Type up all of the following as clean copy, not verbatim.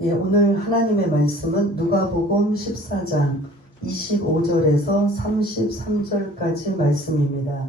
예, 오늘 하나님의 말씀은 누가복음 14장 25절에서 33절까지 말씀입니다.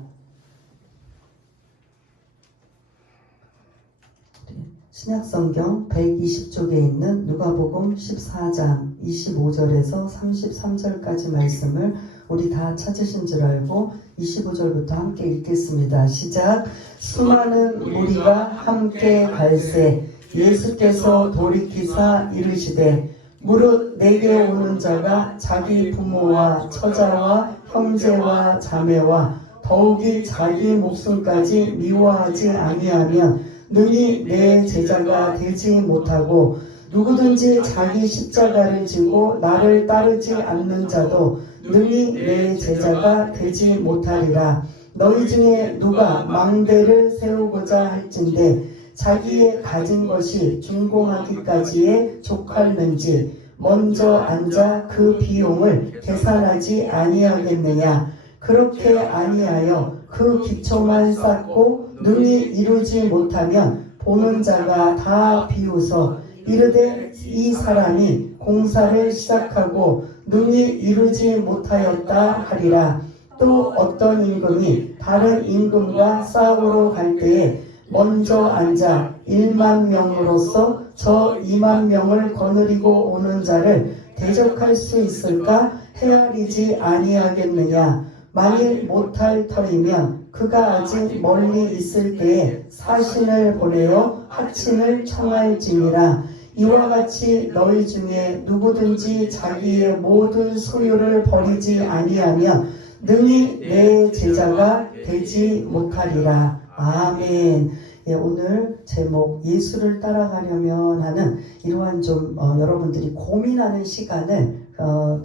신약성경 120쪽에 있는 누가복음 14장 25절에서 33절까지 말씀을 우리 다 찾으신 줄 알고 25절부터 함께 읽겠습니다. 시작. 수많은 무리가 함께 갈새 예수께서 돌이키사 이르시되 무릇 내게 오는 자가 자기 부모와 처자와 형제와 자매와 더욱이 자기 목숨까지 미워하지 아니하면 능히 내 제자가 되지 못하고 누구든지 자기 십자가를 지고 나를 따르지 않는 자도 능히 내 제자가 되지 못하리라. 너희 중에 누가 망대를 세우고자 할진대 자기의 가진 것이 준공하기까지에 족할는지 먼저 앉아 그 비용을 계산하지 아니하겠느냐. 그렇게 아니하여 그 기초만 쌓고 능히 이루지 못하면 보는 자가 다 비웃어 이르되 이 사람이 공사를 시작하고 능히 이루지 못하였다 하리라. 또 어떤 임금이 다른 임금과 싸우러 갈 때에 먼저 앉아 1만 명으로서 저 2만 명을 거느리고 오는 자를 대적할 수 있을까 헤아리지 아니하겠느냐. 만일 못할 터이면 그가 아직 멀리 있을 때에 사신을 보내어 하친을 청할지니라. 이와 같이 너희 중에 누구든지 자기의 모든 소유를 버리지 아니하면 능히 내 제자가 되지 못하리라. 아멘. 예, 오늘 제목 예수를 따라가려면 하는 이러한 좀 여러분들이 고민하는 시간을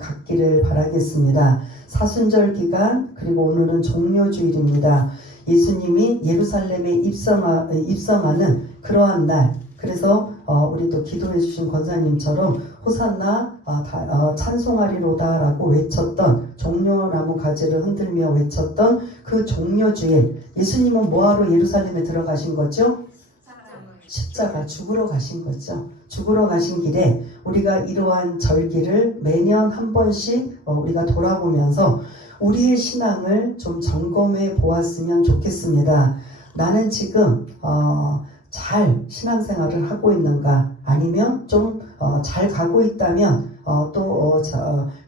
갖기를 바라겠습니다. 사순절 기간 그리고 오늘은 종려주일입니다. 예수님이 예루살렘에 입성하는 그러한 날. 그래서 우리 또 기도해 주신 권사님처럼 호산나 찬송하리로다 라고 외쳤던 종려나무 가지를 흔들며 외쳤던 그 종려주일. 예수님은 뭐하러 예루살렘에 들어가신 거죠? 십자가 죽으러 가신 거죠. 죽으러 가신 길에 우리가 이러한 절기를 매년 한 번씩 우리가 돌아보면서 우리의 신앙을 좀 점검해 보았으면 좋겠습니다. 나는 지금 잘 신앙생활을 하고 있는가, 아니면 좀 잘 가고 있다면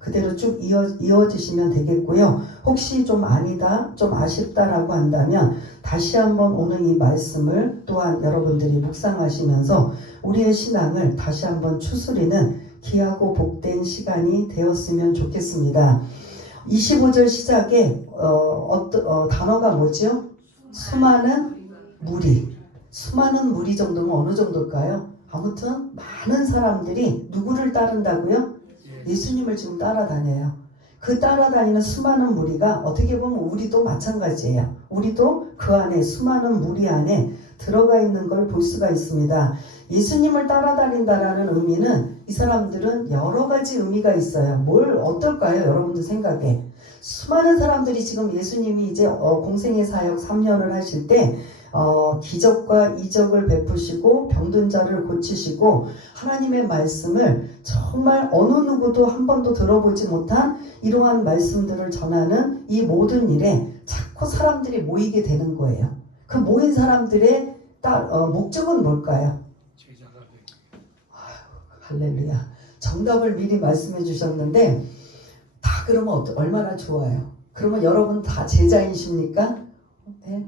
그대로 쭉 이어지시면 되겠고요. 혹시 좀 아니다, 좀 아쉽다라고 한다면 다시 한번 오늘 이 말씀을 또한 여러분들이 묵상하시면서 우리의 신앙을 다시 한번 추스리는 귀하고 복된 시간이 되었으면 좋겠습니다. 25절 시작에 단어가 뭐죠? 수많은 무리. 수많은 무리 정도면 어느 정도일까요? 아무튼 많은 사람들이 누구를 따른다고요? 예수님을 지금 따라다녀요. 그 따라다니는 수많은 무리가 어떻게 보면 우리도 마찬가지예요. 우리도 그 안에 수많은 무리 안에 들어가 있는 걸 볼 수가 있습니다. 예수님을 따라다닌다라는 의미는 이 사람들은 여러 가지 의미가 있어요. 어떨까요? 여러분들 생각에. 수많은 사람들이 지금 예수님이 이제 공생의 사역 3년을 하실 때 기적과 이적을 베푸시고 병든 자를 고치시고 하나님의 말씀을 정말 어느 누구도 한 번도 들어보지 못한 이러한 말씀들을 전하는 이 모든 일에 자꾸 사람들이 모이게 되는 거예요. 그 모인 사람들의 목적은 뭘까요? 할렐루야. 정답을 미리 말씀해 주셨는데 다 그러면 얼마나 좋아요. 그러면 여러분 다 제자이십니까? 네?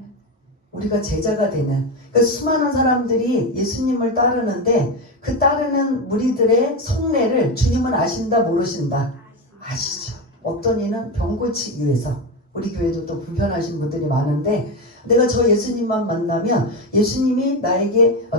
우리가 제자가 되는, 그러니까 수많은 사람들이 예수님을 따르는데 그 따르는 무리들의 속내를 주님은 아신다 모르신다? 아시죠. 어떤 이는 병 고치기 위해서, 우리 교회도 또 불편하신 분들이 많은데 내가 저 예수님만 만나면 예수님이 나에게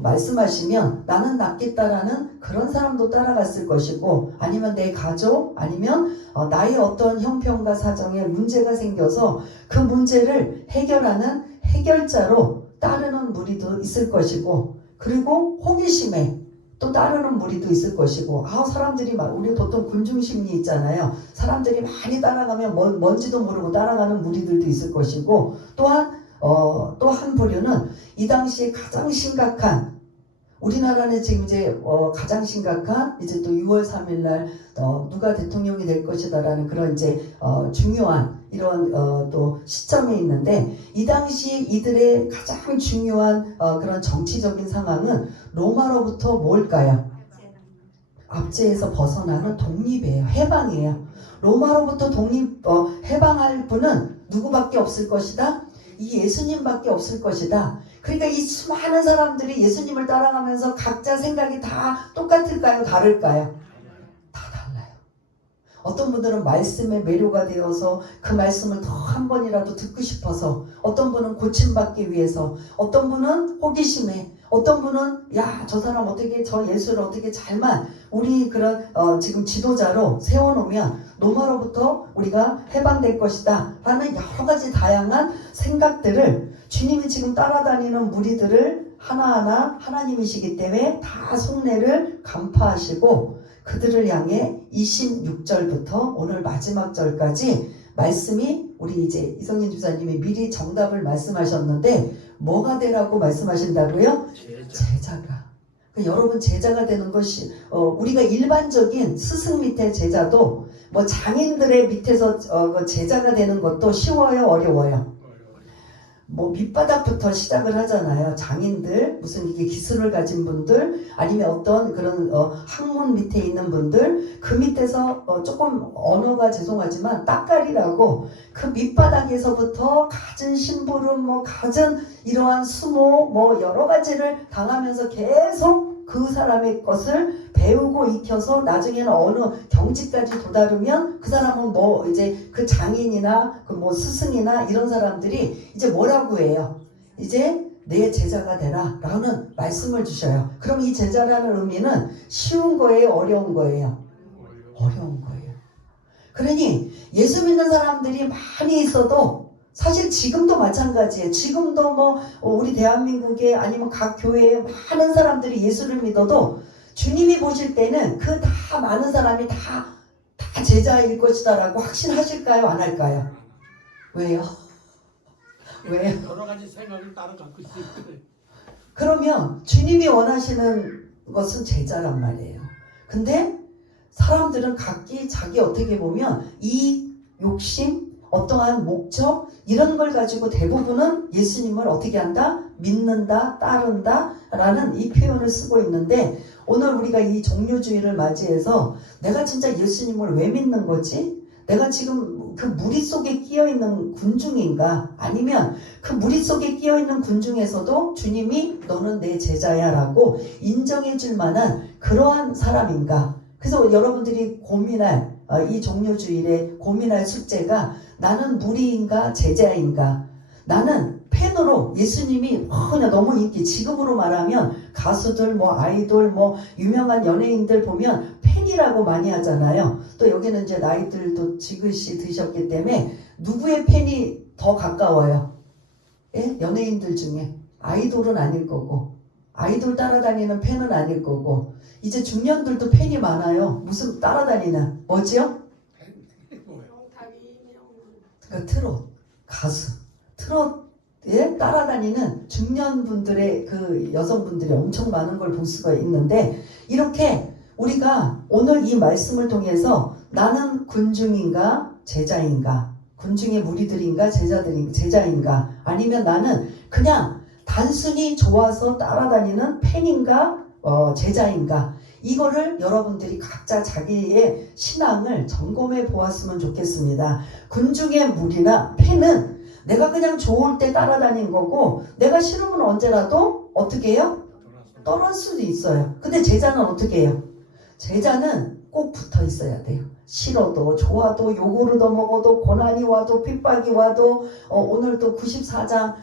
말씀하시면 나는 낫겠다라는 그런 사람도 따라갔을 것이고, 아니면 내 가족, 아니면 나의 어떤 형편과 사정에 문제가 생겨서 그 문제를 해결하는 해결자로 따르는 무리도 있을 것이고, 그리고 호기심에 또 따르는 무리도 있을 것이고, 사람들이 우리 보통 군중심리 있잖아요. 사람들이 많이 따라가면 뭔지도 모르고 따라가는 무리들도 있을 것이고, 또한 또 한 부류는 이 당시에 가장 심각한 우리나라는 지금 이제 가장 심각한 이제 또 6월 3일 날 누가 대통령이 될 것이다라는 그런 이제 중요한 이런 또 시점에 있는데 이 당시 이들의 가장 중요한 그런 정치적인 상황은 로마로부터 뭘까요? 압제에서 벗어나는 독립이에요. 해방이에요. 로마로부터 해방할 분은 누구밖에 없을 것이다? 이 예수님밖에 없을 것이다. 그러니까 이 수많은 사람들이 예수님을 따라가면서 각자 생각이 다 똑같을까요? 다를까요? 다 달라요. 어떤 분들은 말씀에 매료가 되어서 그 말씀을 더 한 번이라도 듣고 싶어서, 어떤 분은 고침받기 위해서, 어떤 분은 호기심에, 어떤 분은 야, 저 사람 어떻게 저 예수를 어떻게 잘만 우리 그런 지금 지도자로 세워놓으면 로마로부터 우리가 해방될 것이다 라는 여러 가지 다양한 생각들을 주님이 지금 따라다니는 무리들을 하나하나 하나님이시기 때문에 다 속내를 간파하시고 그들을 향해 26절부터 오늘 마지막 절까지 말씀이 우리 이제 이성인 주사님이 미리 정답을 말씀하셨는데 뭐가 되라고 말씀하신다고요? 제자가. 그러니까 여러분 제자가 되는 것이 우리가 일반적인 스승 밑에 제자도 뭐 장인들의 밑에서 제자가 되는 것도 쉬워요, 어려워요? 뭐 밑바닥부터 시작을 하잖아요. 장인들, 무슨 이게 기술을 가진 분들, 아니면 어떤 그런 학문 밑에 있는 분들, 그 밑에서 조금 언어가 죄송하지만 따까리라고 그 밑바닥에서부터 갖은 심부름, 뭐 갖은 이러한 수모, 뭐 여러 가지를 당하면서 계속 그 사람의 것을 배우고 익혀서 나중에는 어느 경지까지 도달하면 그 사람은 뭐 이제 그 장인이나 그 뭐 스승이나 이런 사람들이 이제 뭐라고 해요? 이제 내 제자가 되라 라는 말씀을 주셔요. 그럼 이 제자라는 의미는 쉬운 거예요? 어려운 거예요? 어려운 거예요. 그러니 예수 믿는 사람들이 많이 있어도 사실 지금도 마찬가지예요. 지금도 뭐 우리 대한민국에 아니면 각 교회에 많은 사람들이 예수를 믿어도 주님이 보실 때는 그 다 많은 사람이 다 제자일 것이다 라고 확신하실까요? 안 할까요? 왜요? 왜요? 여러 가지 생각을 따라 갖고 있을 거예요. 그러면 주님이 원하시는 것은 제자란 말이에요. 근데 사람들은 각기 자기 어떻게 보면 이 욕심, 어떠한 목적 이런 걸 가지고 대부분은 예수님을 어떻게 한다? 믿는다, 따른다 라는 이 표현을 쓰고 있는데 오늘 우리가 이 종료주의를 맞이해서 내가 진짜 예수님을 왜 믿는 거지? 내가 지금 그 무리 속에 끼어있는 군중인가? 아니면 그 무리 속에 끼어있는 군중에서도 주님이 너는 내 제자야 라고 인정해 줄 만한 그러한 사람인가? 그래서 여러분들이 고민할 이 종료주일에 고민할 숙제가 나는 무리인가 제자인가? 나는 팬으로 예수님이 그냥 너무 인기, 지금으로 말하면 가수들 뭐 아이돌 뭐 유명한 연예인들 보면 팬이라고 많이 하잖아요. 또 여기는 이제 나이들도 지긋이 드셨기 때문에 누구의 팬이 더 가까워요? 예? 연예인들 중에 아이돌은 아닐 거고 아이돌 따라다니는 팬은 아닐 거고 이제 중년들도 팬이 많아요. 무슨 따라다니는 뭐지요? 그러니까 트롯 가수 트롯에 따라다니는 중년분들의 그 여성분들이 엄청 많은 걸 볼 수가 있는데 이렇게 우리가 오늘 이 말씀을 통해서 나는 군중인가 제자인가 군중의 무리들인가 제자인가 아니면 나는 그냥 단순히 좋아서 따라다니는 팬인가 제자인가 이거를 여러분들이 각자 자기의 신앙을 점검해 보았으면 좋겠습니다. 군중의 무리나 팬은 내가 그냥 좋을 때 따라다닌 거고 내가 싫으면 언제라도 어떻게 해요? 떠날 수도 있어요. 근데 제자는 어떻게 해요? 제자는 꼭 붙어 있어야 돼요. 싫어도 좋아도 욕을 얻어먹어도 고난이 와도 핍박이 와도 오늘 또 94장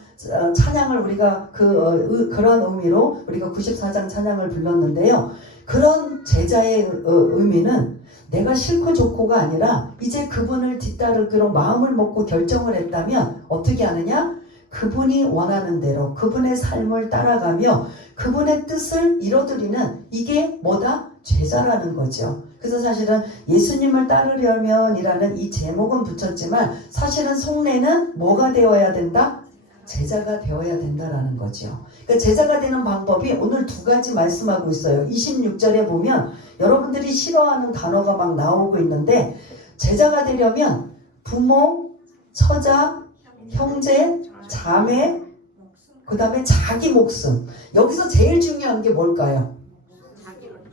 찬양을 우리가 그런 의미로 우리가 94장 찬양을 불렀는데요. 그런 제자의 의미는 내가 싫고 좋고가 아니라 이제 그분을 뒤따르기로 마음을 먹고 결정을 했다면 어떻게 하느냐? 그분이 원하는 대로 그분의 삶을 따라가며 그분의 뜻을 이뤄드리는 이게 뭐다? 제자라는 거죠. 그래서 사실은 예수님을 따르려면이라는 이 제목은 붙였지만 사실은 속내는 뭐가 되어야 된다? 제자가 되어야 된다라는 거죠. 그러니까 제자가 되는 방법이 오늘 두 가지 말씀하고 있어요. 26절에 보면 여러분들이 싫어하는 단어가 막 나오고 있는데 제자가 되려면 부모, 처자, 형제, 자매, 그 다음에 자기 목숨. 여기서 제일 중요한 게 뭘까요?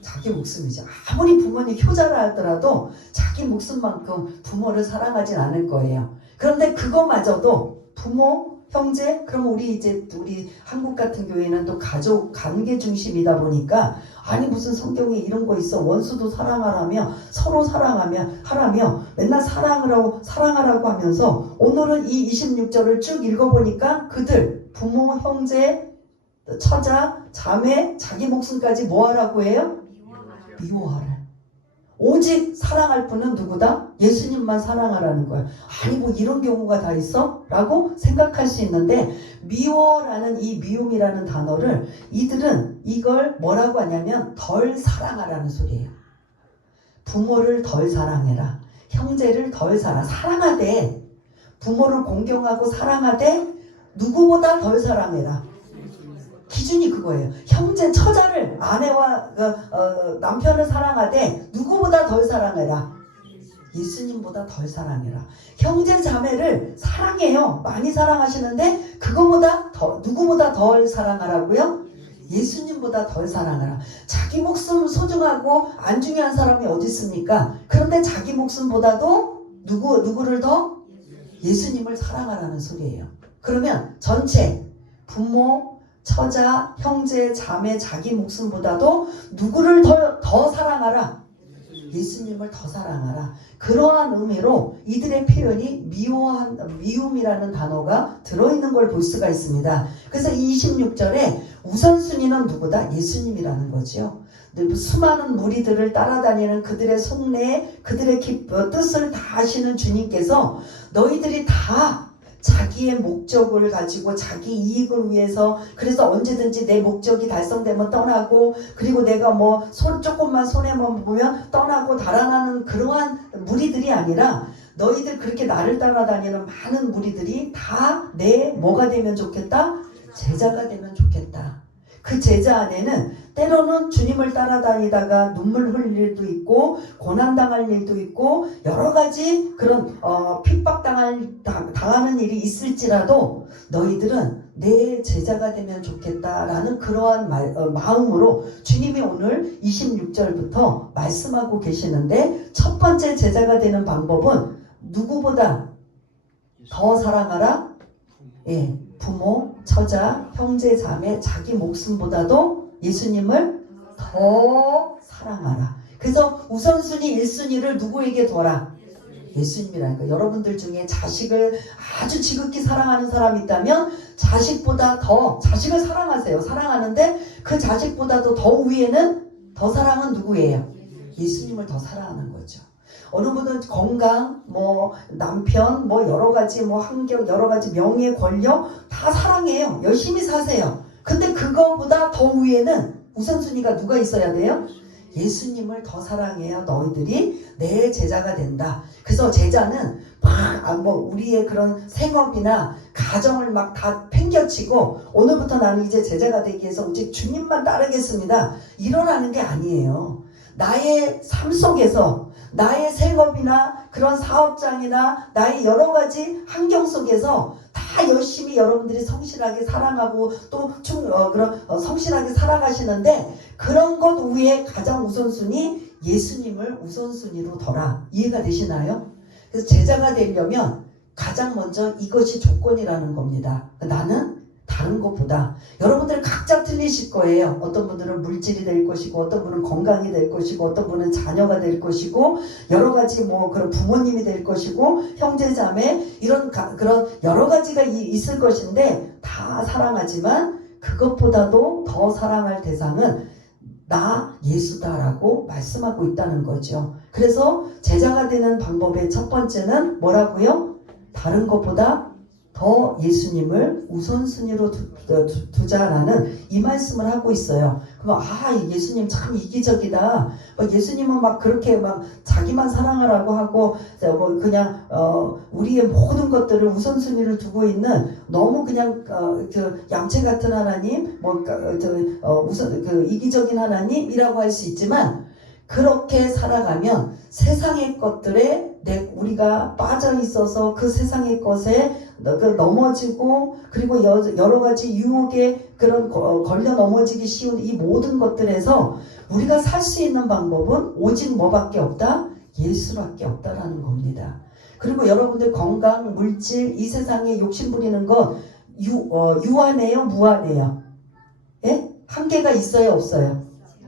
자기 목숨이죠. 아무리 부모님 효자라 하더라도 자기 목숨만큼 부모를 사랑하진 않을 거예요. 그런데 그거마저도 부모, 형제, 그럼 우리 한국 같은 교회는 또 가족 관계 중심이다 보니까 아니 무슨 성경에 이런 거 있어. 원수도 사랑하라며 서로 하라며 맨날 사랑하라고 하면서 오늘은 이 26절을 쭉 읽어보니까 그들 부모, 형제, 처자, 자매, 자기 목숨까지 뭐 하라고 해요? 미워하라. 오직 사랑할 분은 누구다? 예수님만 사랑하라는 거야. 아니 뭐 이런 경우가 다 있어? 라고 생각할 수 있는데 미워라는 이 미움이라는 단어를 이들은 이걸 뭐라고 하냐면 덜 사랑하라는 소리예요. 부모를 덜 사랑해라. 형제를 덜 사랑하되 부모를 공경하고 사랑하되 누구보다 덜 사랑해라. 기준이 그거예요. 형제, 처자를 아내와 남편을 사랑하되 누구보다 덜 사랑해라. 예수님보다 덜 사랑해라. 형제, 자매를 사랑해요. 많이 사랑하시는데 그거보다 누구보다 덜 사랑하라고요? 예수님보다 덜 사랑하라. 자기 목숨 소중하고 안 중요한 사람이 어디 있습니까? 그런데 자기 목숨보다도 누구를 더? 예수님을 사랑하라는 소리예요. 그러면 전체 부모, 처자, 형제, 자매, 자기 목숨보다도 누구를 더 사랑하라? 예수님을 더 사랑하라. 그러한 의미로 이들의 표현이 미움이라는 단어가 들어있는 걸 볼 수가 있습니다. 그래서 26절에 우선순위는 누구다? 예수님이라는 거죠. 수많은 무리들을 따라다니는 그들의 속내에 그들의 뜻을 다 아시는 주님께서 너희들이 다 자기의 목적을 가지고 자기 이익을 위해서 그래서 언제든지 내 목적이 달성되면 떠나고 그리고 내가 뭐 조금만 손해만 보면 떠나고 달아나는 그러한 무리들이 아니라 너희들 그렇게 나를 따라다니는 많은 무리들이 다 내 뭐가 되면 좋겠다? 제자가 되면 좋겠다. 그 제자 안에는 때로는 주님을 따라다니다가 눈물 흘릴 일도 있고 고난당할 일도 있고 여러 가지 그런 핍박당하는 일이 있을지라도 너희들은 내 제자가 되면 좋겠다라는 그러한 마음으로 주님이 오늘 26절부터 말씀하고 계시는데 첫 번째 제자가 되는 방법은 누구보다 더 사랑하라? 예, 부모, 처자, 형제, 자매, 자기 목숨보다도 예수님을 더 사랑하라. 그래서 우선순위 1순위를 누구에게 둬라? 예수님이라는 거. 여러분들 중에 자식을 아주 지극히 사랑하는 사람이 있다면 자식보다 더 자식을 사랑하세요. 사랑하는데 그 자식보다도 더 위에는 더 사랑은 누구예요? 예수님을 더 사랑하는 거죠. 어느 분은 건강, 남편, 여러 가지 환경, 여러 가지 명예, 권력 다 사랑해요. 열심히 사세요. 근데 그거보다 더 위에는 우선순위가 누가 있어야 돼요? 예수님을 더 사랑해야 너희들이 내 제자가 된다. 그래서 제자는 우리의 그런 생업이나 가정을 막 다 팽겨치고 오늘부터 나는 이제 제자가 되기 위해서 오직 주님만 따르겠습니다. 이러라는 게 아니에요. 나의 삶 속에서 나의 생업이나 그런 사업장이나 나의 여러 가지 환경 속에서 다 열심히 여러분들이 성실하게 사랑하고 또 성실하게 살아가시는데 그런 것 위에 가장 우선순위 예수님을 우선순위로 둬라. 이해가 되시나요? 그래서 제자가 되려면 가장 먼저 이것이 조건이라는 겁니다. 나는 다른 것보다 여러분들 각자 틀리실 거예요. 어떤 분들은 물질이 될 것이고 어떤 분은 건강이 될 것이고 어떤 분은 자녀가 될 것이고 여러 가지 그런 부모님이 될 것이고 형제자매 이런 그런 여러 가지가 있을 것인데 다 사랑하지만 그것보다도 더 사랑할 대상은 나 예수다라고 말씀하고 있다는 거죠. 그래서 제자가 되는 방법의 첫 번째는 뭐라고요? 다른 것보다 더 예수님을 우선순위로 두자라는 이 말씀을 하고 있어요. 그럼 예수님 참 이기적이다. 예수님은 막 그렇게 막 자기만 사랑하라고 하고 그냥 우리의 모든 것들을 우선순위를 두고 있는 너무 그냥 그 양채 같은 하나님, 이기적인 하나님이라고 할 수 있지만 그렇게 살아가면 세상의 것들에 우리가 빠져 있어서 그 세상의 것에 넘어지고 그리고 여러 가지 유혹에 그런 걸려 넘어지기 쉬운 이 모든 것들에서 우리가 살 수 있는 방법은 오직 뭐밖에 없다? 예수밖에 없다라는 겁니다. 그리고 여러분들 건강, 물질, 이 세상에 욕심 부리는 건 유한해요? 무한해요? 예? 한계가 있어요? 없어요?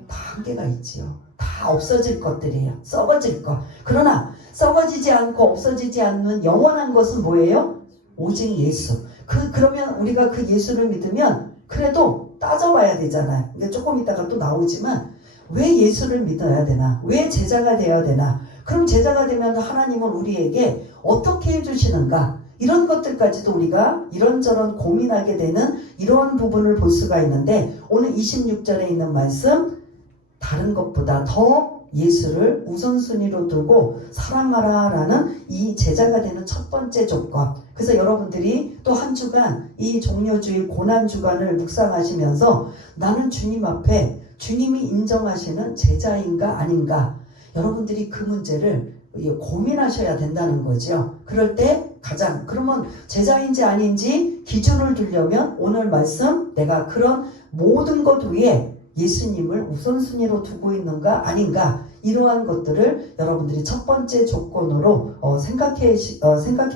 다 한계가 있지요. 다 없어질 것들이에요. 썩어질 것. 그러나 썩어지지 않고 없어지지 않는 영원한 것은 뭐예요? 오직 예수. 그러면 우리가 그 예수를 믿으면 그래도 따져봐야 되잖아요. 근데 조금 있다가 또 나오지만 왜 예수를 믿어야 되나? 왜 제자가 되어야 되나? 그럼 제자가 되면 하나님은 우리에게 어떻게 해주시는가? 이런 것들까지도 우리가 이런저런 고민하게 되는 이러한 부분을 볼 수가 있는데 오늘 26절에 있는 말씀 다른 것보다 더 예수를 우선순위로 두고 사랑하라 라는 이 제자가 되는 첫 번째 조건. 그래서 여러분들이 또 한 주간 이 종료주의 고난주간을 묵상하시면서 나는 주님 앞에 주님이 인정하시는 제자인가 아닌가 여러분들이 그 문제를 고민하셔야 된다는 거죠. 그럴 때 그러면 제자인지 아닌지 기준을 두려면 오늘 말씀 내가 그런 모든 것 위에 예수님을 우선순위로 두고 있는가 아닌가 이러한 것들을 여러분들이 첫 번째 조건으로 생각해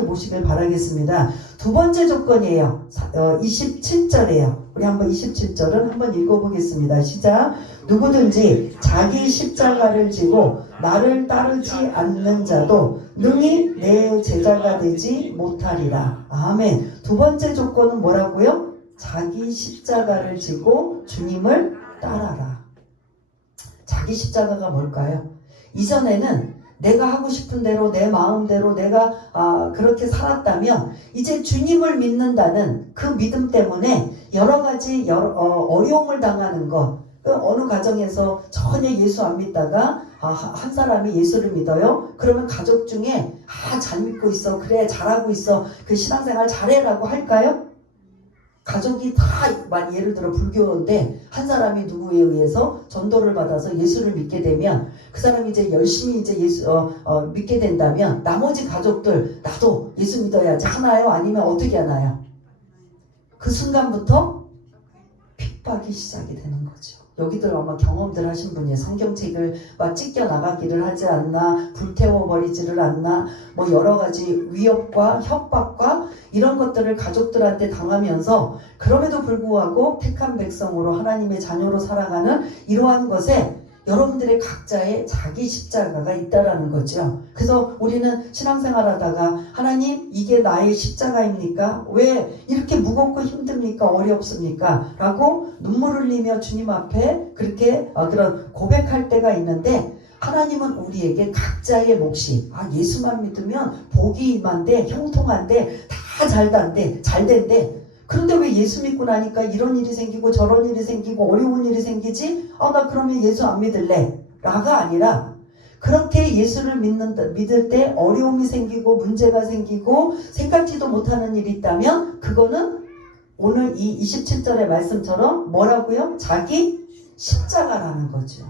보시길 바라겠습니다. 두 번째 조건이에요. 27절이에요. 우리 한번 27절은 한번 읽어보겠습니다. 시작. 누구든지 자기 십자가를 지고 나를 따르지 않는 자도 능히 내 제자가 되지 못하리라. 아멘. 두 번째 조건은 뭐라고요? 자기 십자가를 지고 주님을 따라라. 자기 십자가가 뭘까요? 이전에는 내가 하고 싶은 대로 내 마음대로 내가 그렇게 살았다면 이제 주님을 믿는다는 그 믿음 때문에 여러 가지 어려움을 당하는 것. 어느 가정에서 전혀 예수 안 믿다가 한 사람이 예수를 믿어요. 그러면 가족 중에 잘 믿고 있어. 그래 잘하고 있어. 그 신앙생활 잘해라고 할까요? 가족이 다 예를 들어 불교인데 한 사람이 누구에 의해서 전도를 받아서 예수를 믿게 되면 그 사람이 이제 열심히 이제 예수 믿게 된다면 나머지 가족들 나도 예수 믿어야지 하나요? 아니면 어떻게 하나요? 그 순간부터 핍박이 시작이 되는 거죠. 여기들 아마 경험들 하신 분이 성경책을 막 찢겨 나가기를 하지 않나, 불태워버리지를 않나, 여러 가지 위협과 협박과 이런 것들을 가족들한테 당하면서 그럼에도 불구하고 택한 백성으로 하나님의 자녀로 살아가는 이러한 것에 여러분들의 각자의 자기 십자가가 있다라는 거죠. 그래서 우리는 신앙생활 하다가 하나님 이게 나의 십자가입니까? 왜 이렇게 무겁고 힘듭니까? 어렵습니까? 라고 눈물 흘리며 주님 앞에 그렇게 그런 고백할 때가 있는데 하나님은 우리에게 각자의 몫이 예수만 믿으면 복이 임한데 형통한데 다 잘된대. 그런데 왜 예수 믿고 나니까 이런 일이 생기고 저런 일이 생기고 어려운 일이 생기지? 나 그러면 예수 안 믿을래. 라가 아니라 그렇게 예수를 믿을 때 어려움이 생기고 문제가 생기고 생각지도 못하는 일이 있다면 그거는 오늘 이 27절의 말씀처럼 뭐라고요? 자기 십자가라는 거죠.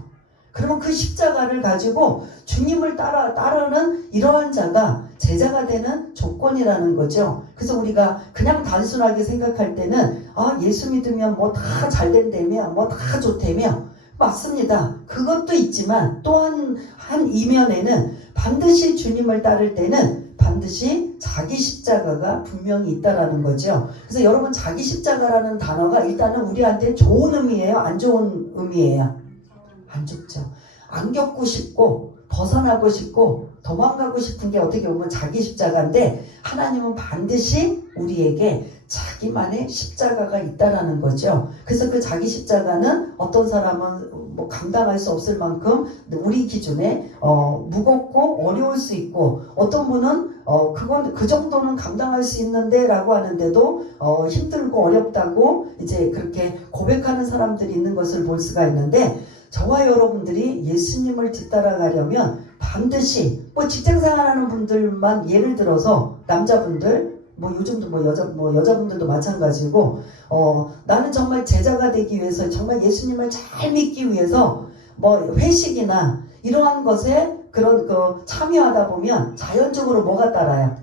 그러면 그 십자가를 가지고 주님을 따르는 이러한 자가 제자가 되는 조건이라는 거죠. 그래서 우리가 그냥 단순하게 생각할 때는 예수 믿으면 다 잘된다며 다 좋다며 맞습니다. 그것도 있지만 또한 한 이면에는 반드시 주님을 따를 때는 반드시 자기 십자가가 분명히 있다라는 거죠. 그래서 여러분 자기 십자가라는 단어가 일단은 우리한테 좋은 의미예요? 안 좋은 의미예요? 안 좋죠. 안 겪고 싶고 벗어나고 싶고 도망가고 싶은 게 어떻게 보면 자기 십자가인데 하나님은 반드시 우리에게 자기만의 십자가가 있다라는 거죠. 그래서 그 자기 십자가는 어떤 사람은 뭐 감당할 수 없을 만큼 우리 기준에 무겁고 어려울 수 있고, 어떤 분은 그건 그 정도는 감당할 수 있는데라고 하는데도 힘들고 어렵다고 이제 그렇게 고백하는 사람들이 있는 것을 볼 수가 있는데, 저와 여러분들이 예수님을 뒤따라가려면 반드시 뭐 직장생활하는 분들만 예를 들어서 남자분들, 뭐 요즘도 뭐 여자분들도 마찬가지고, 나는 정말 제자가 되기 위해서, 정말 예수님을 잘 믿기 위해서 뭐 회식이나 이러한 것에 그런 참여하다 보면 자연적으로 뭐가 따라요?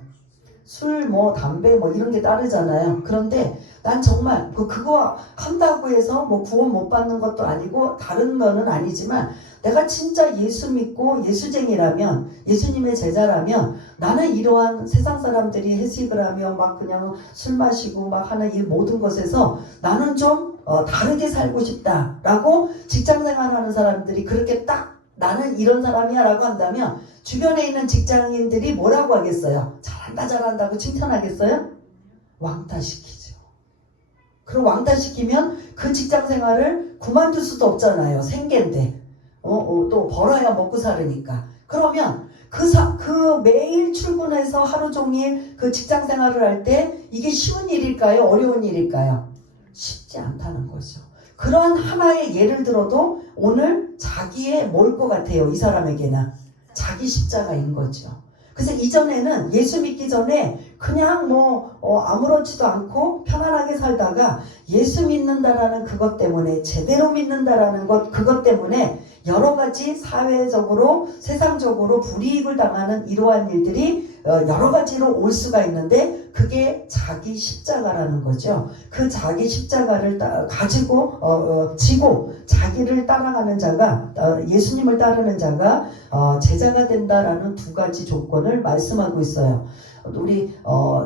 술, 뭐 담배, 뭐 이런 게 따르잖아요. 그런데 난 정말 그거 한다고 해서 뭐 구원 못 받는 것도 아니고 다른 면은 아니지만, 내가 진짜 예수 믿고 예수쟁이라면, 예수님의 제자라면, 나는 이러한 세상 사람들이 회식을 하며 막 그냥 술 마시고 막 하는 이 모든 것에서 나는 좀 다르게 살고 싶다라고 직장생활하는 사람들이 그렇게 딱 나는 이런 사람이야 라고 한다면, 주변에 있는 직장인들이 뭐라고 하겠어요? 잘한다 잘한다고 칭찬하겠어요? 왕따시키죠. 그럼 왕따시키면 그 직장생활을 그만둘 수도 없잖아요. 생계인데 또 벌어야 먹고 살으니까. 그러면 그 매일 출근해서 하루 종일 그 직장생활을 할 때 이게 쉬운 일일까요? 어려운 일일까요? 쉽지 않다는 거죠. 그러한 하나의 예를 들어도 오늘 자기의 뭘 것 같아요? 이 사람에게는 자기 십자가인 거죠. 그래서 이전에는 예수 믿기 전에 그냥 아무렇지도 않고 편안하게 살다가 예수 믿는다라는 그것 때문에, 제대로 믿는다라는 그것 때문에 여러 가지 사회적으로 세상적으로 불이익을 당하는 이러한 일들이 여러 가지로 올 수가 있는데, 그게 자기 십자가라는 거죠. 그 자기 십자가를 가지고 지고 자기를 따라가는 자가, 예수님을 따르는 자가 제자가 된다라는 두 가지 조건을 말씀하고 있어요. 우리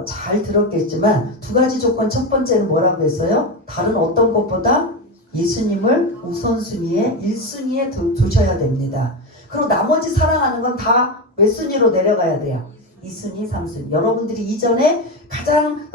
잘 들었겠지만 두 가지 조건, 첫 번째는 뭐라고 했어요? 다른 어떤 것보다 예수님을 우선순위에 1순위에 두셔야 됩니다. 그리고 나머지 사랑하는 건 다 몇 순위로 내려가야 돼요? 2순위, 3순위. 여러분들이 이전에 가장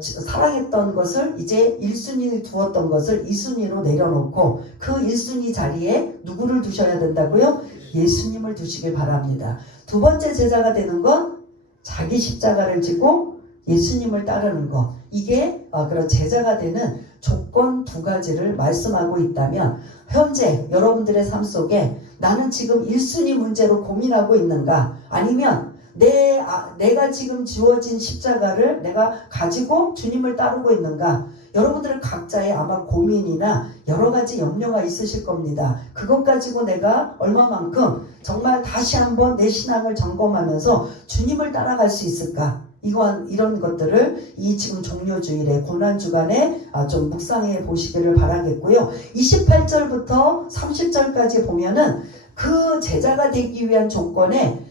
사랑했던 것을 이제 1순위에 두었던 것을 2순위로 내려놓고 그 1순위 자리에 누구를 두셔야 된다고요? 예수님을 두시길 바랍니다. 두 번째 제자가 되는 건 자기 십자가를 지고 예수님을 따르는 것. 이게 그런 제자가 되는 조건 두 가지를 말씀하고 있다면, 현재 여러분들의 삶 속에 나는 지금 1순위 문제로 고민하고 있는가? 아니면 내가 지금 지워진 십자가를 내가 가지고 주님을 따르고 있는가? 여러분들은 각자의 아마 고민이나 여러 가지 염려가 있으실 겁니다. 그것 가지고 내가 얼마만큼 정말 다시 한번 내 신앙을 점검하면서 주님을 따라갈 수 있을까? 이런 것들을 이 지금 종료주일에 고난주간에 좀 묵상해 보시기를 바라겠고요. 28절부터 30절까지 보면은 그 제자가 되기 위한 조건에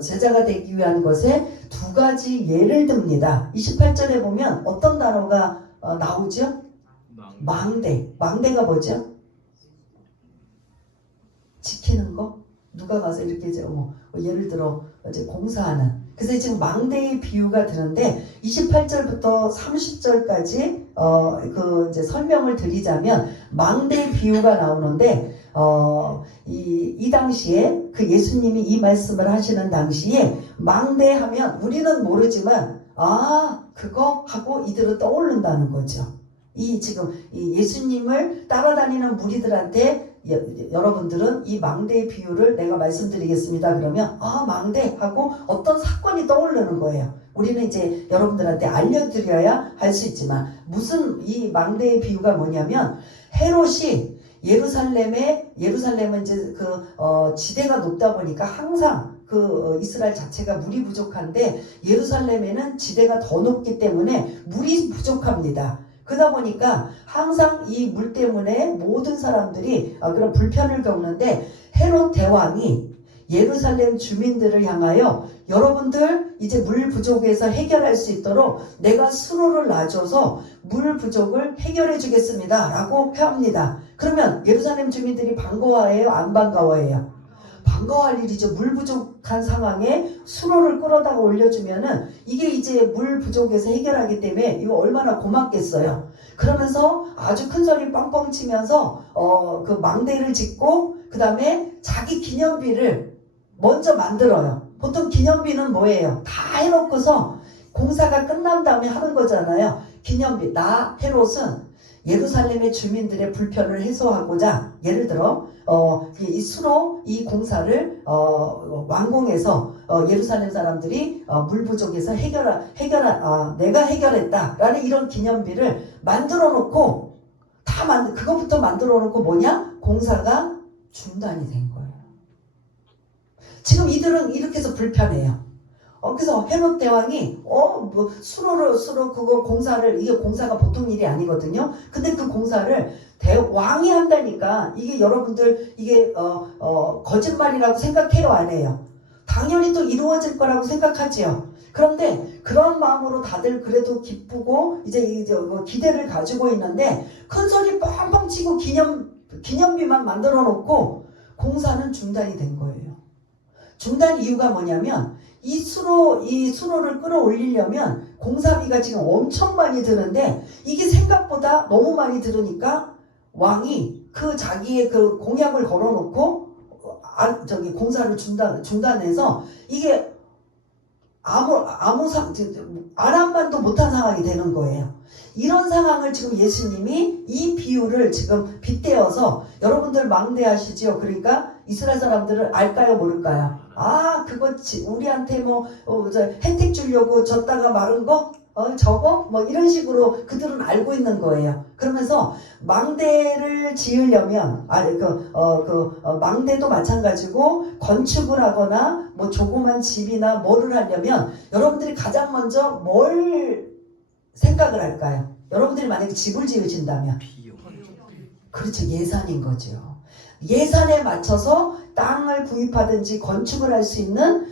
제자가 되기 위한 것에 두 가지 예를 듭니다. 28절에 보면 어떤 단어가 나오죠? 망대. 망대가 뭐죠? 지키는 거? 누가 가서 이렇게 이제 예를 들어 이제 공사하는. 그래서 지금 망대의 비유가 드는데 28절부터 30절까지 이제 설명을 드리자면, 망대의 비유가 나오는데 이 당시에 그 예수님이 이 말씀을 하시는 당시에 망대하면 우리는 모르지만 그거 하고 이들은 떠오른다는 거죠. 지금 이 예수님을 따라다니는 무리들한테 여러분들은 이 망대의 비유를 내가 말씀드리겠습니다. 그러면 망대 하고 어떤 사건이 떠오르는 거예요. 우리는 이제 여러분들한테 알려드려야 할 수 있지만, 무슨 이 망대의 비유가 뭐냐면, 헤롯이 예루살렘은 이제 지대가 높다 보니까 항상 이스라엘 자체가 물이 부족한데, 예루살렘에는 지대가 더 높기 때문에 물이 부족합니다. 그러다 보니까 항상 이 물 때문에 모든 사람들이 그런 불편을 겪는데, 헤롯 대왕이 예루살렘 주민들을 향하여 여러분들 이제 물 부족에서 해결할 수 있도록 내가 수로를 놔줘서 물 부족을 해결해 주겠습니다 라고 합니다. 그러면 예루살렘 주민들이 반가워해요? 안 반가워해요? 반가워할 일이죠. 물 부족한 상황에 수로를 끌어다가 올려주면은 이게 이제 물 부족에서 해결하기 때문에 이거 얼마나 고맙겠어요. 그러면서 아주 큰 소리 뻥뻥 치면서 그 망대를 짓고 그 다음에 자기 기념비를 먼저 만들어요. 보통 기념비는 뭐예요? 다 해놓고서 공사가 끝난 다음에 하는 거잖아요. 기념비. 나 헤롯은 예루살렘의 주민들의 불편을 해소하고자 예를 들어 이 수로 이 공사를 완공해서 예루살렘 사람들이 물 부족에서 내가 해결했다라는 이런 기념비를 만들어 놓고 그것부터 만들어 놓고 뭐냐? 공사가 중단이 된 거예요. 지금 이들은 이렇게 해서 불편해요. 그래서 헤롯 대왕이 수로 그거 공사를, 이게 공사가 보통 일이 아니거든요. 근데 그 공사를 왕이 한다니까 이게 여러분들 이게 거짓말이라고 생각해요, 안 해요? 당연히 또 이루어질 거라고 생각하지요. 그런데 그런 마음으로 다들 그래도 기쁘고 이제 기대를 가지고 있는데 큰 소리 뻥뻥 치고 기념비만 만들어 놓고 공사는 중단이 된 거예요. 중단 이유가 뭐냐면 이 수로를 끌어올리려면 공사비가 지금 엄청 많이 드는데 이게 생각보다 너무 많이 들으니까 왕이 자기의 그 공약을 걸어놓고 공사를 중단해서 이게 아람만도 못한 상황이 되는 거예요. 이런 상황을 지금 예수님이 이 비유를 지금 빗대어서 여러분들 망대하시지요. 그러니까 이스라엘 사람들은 알까요, 모를까요? 그거 우리한테 혜택 주려고 줬다가 마른 거? 저거? 이런 식으로 그들은 알고 있는 거예요. 그러면서 망대를 지으려면 망대도 마찬가지고 건축을 하거나 조그만 집이나 뭐를 하려면 여러분들이 가장 먼저 뭘 생각을 할까요? 여러분들이 만약에 집을 지으신다면 그렇죠. 예산인 거죠. 예산에 맞춰서 땅을 구입하든지 건축을 할 수 있는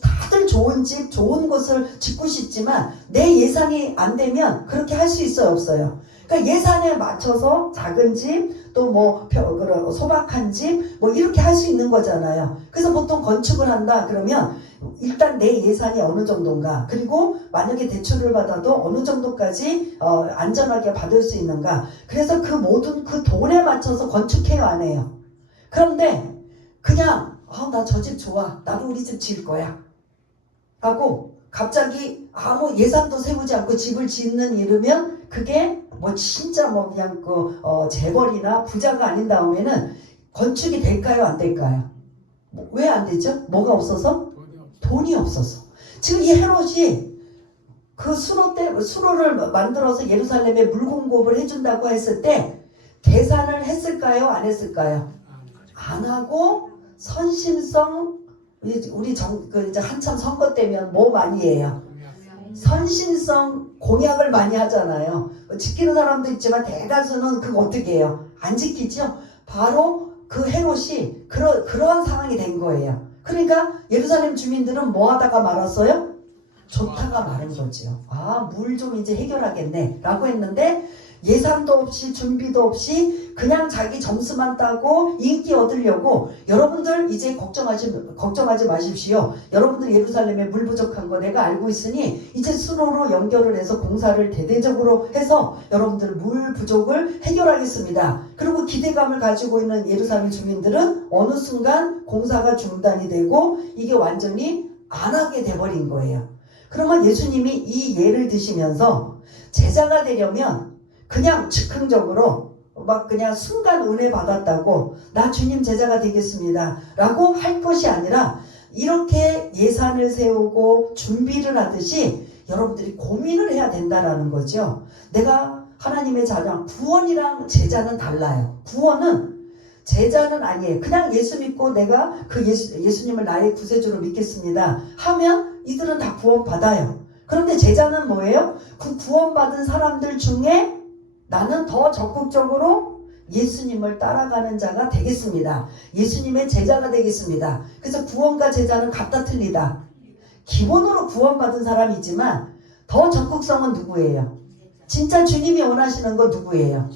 다들 좋은 집, 좋은 곳을 짓고 싶지만 내 예산이 안 되면 그렇게 할 수 있어요, 없어요? 그러니까 예산에 맞춰서 작은 집, 또 소박한 집, 이렇게 할 수 있는 거잖아요. 그래서 보통 건축을 한다 그러면 일단 내 예산이 어느 정도인가, 그리고 만약에 대출을 받아도 어느 정도까지 안전하게 받을 수 있는가. 그래서 그 모든 그 돈에 맞춰서 건축해요, 안 해요? 그런데 그냥 나 저 집 좋아, 나도 우리 집 지을 거야 하고 갑자기 아무 예산도 세우지 않고 집을 짓는 이러면 그게 진짜 그냥 재벌이나 부자가 아닌 다음에는 건축이 될까요, 안 될까요? 왜 안 되죠? 뭐가 없어서? 돈이 없어서. 지금 이 헤롯이 그 수로를 만들어서 예루살렘에 물 공급을 해준다고 했을 때 계산을 했을까요, 안 했을까요? 안 하고 선심성, 우리 이제 한참 선거 때면 뭐 많이 해요? 선심성 공약을 많이 하잖아요. 지키는 사람도 있지만 대다수는 그거 어떻게 해요? 안 지키죠? 바로 그 헤롯이 그러한 상황이 된 거예요. 그러니까 예루살렘 주민들은 뭐 하다가 말았어요? 좋다가 말은 거죠. 물 좀 이제 해결하겠네 라고 했는데 예산도 없이 준비도 없이 그냥 자기 점수만 따고 인기 얻으려고. 여러분들 이제 걱정하지 마십시오. 여러분들 예루살렘에 물 부족한 거 내가 알고 있으니 이제 수로로 연결을 해서 공사를 대대적으로 해서 여러분들 물 부족을 해결하겠습니다. 그리고 기대감을 가지고 있는 예루살렘 주민들은 어느 순간 공사가 중단이 되고 이게 완전히 안 하게 돼버린 거예요. 그러면 예수님이 이 예를 드시면서 제자가 되려면 그냥 즉흥적으로 그냥 순간 은혜 받았다고 나 주님 제자가 되겠습니다 라고 할 것이 아니라 이렇게 예산을 세우고 준비를 하듯이 여러분들이 고민을 해야 된다라는 거죠. 내가 하나님의 자녀, 구원이랑 제자는 달라요. 구원은 제자는 아니에요. 그냥 예수 믿고 내가 그 예수님을 나의 구세주로 믿겠습니다 하면 이들은 다 구원 받아요. 그런데 제자는 뭐예요? 그 구원받은 사람들 중에 나는 더 적극적으로 예수님을 따라가는 자가 되겠습니다. 예수님의 제자가 되겠습니다. 그래서 구원과 제자는 같다 틀리다. 기본으로 구원받은 사람이지만 더 적극성은 누구예요? 진짜 주님이 원하시는 건 누구예요?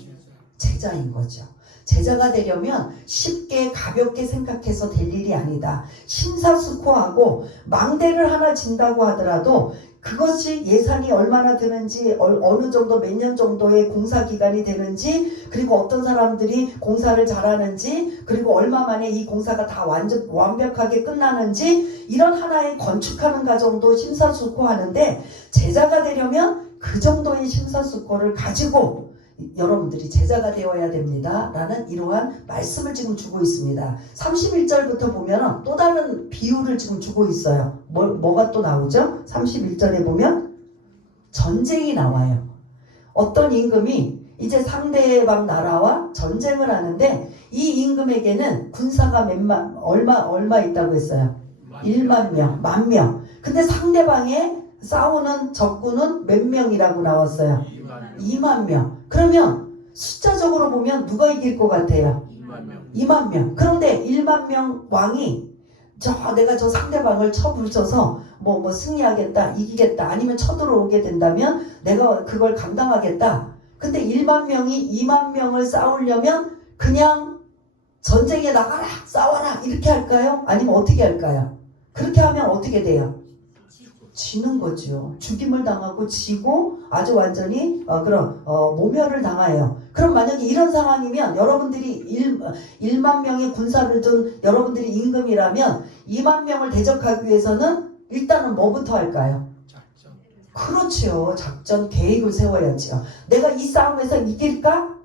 제자인 거죠. 제자가 되려면 쉽게 가볍게 생각해서 될 일이 아니다. 심사숙고하고 망대를 하나 진다고 하더라도 그것이 예산이 얼마나 드는지, 어느 정도 몇 년 정도의 공사 기간이 되는지, 그리고 어떤 사람들이 공사를 잘하는지, 그리고 얼마 만에 이 공사가 다 완벽하게 끝나는지, 이런 하나의 건축하는 과정도 심사숙고하는데, 제자가 되려면 그 정도의 심사숙고를 가지고 여러분들이 제자가 되어야 됩니다 라는 이러한 말씀을 지금 주고 있습니다. 31절부터 보면 또 다른 비유를 지금 주고 있어요. 뭐가 또 나오죠? 31절에 보면 전쟁이 나와요. 어떤 임금이 이제 상대방 나라와 전쟁을 하는데, 이 임금에게는 군사가 얼마 있다고 했어요? 1만 명, 10,000명. 근데 상대방의 싸우는 적군은 몇 명이라고 나왔어요? 2만 명. 그러면 숫자적으로 보면 누가 이길 것 같아요? 2만 명. 그런데 1만 명 왕이 내가 저 상대방을 쳐부셔서 뭐 승리하겠다, 이기겠다, 아니면 쳐들어오게 된다면 내가 그걸 감당하겠다. 근데 1만 명이 2만 명을 싸우려면 그냥 전쟁에 나가라, 싸워라 이렇게 할까요? 아니면 어떻게 할까요? 그렇게 하면 어떻게 돼요? 지는 거죠. 죽임을 당하고 지고 아주 완전히 모멸을 당해요. 그럼 만약에 이런 상황이면 여러분들이 1만 명의 군사를 둔 여러분들이 임금이라면 2만 명을 대적하기 위해서는 일단은 뭐부터 할까요? 작전. 그렇죠. 작전 계획을 세워야죠. 내가 이 싸움에서 이길까?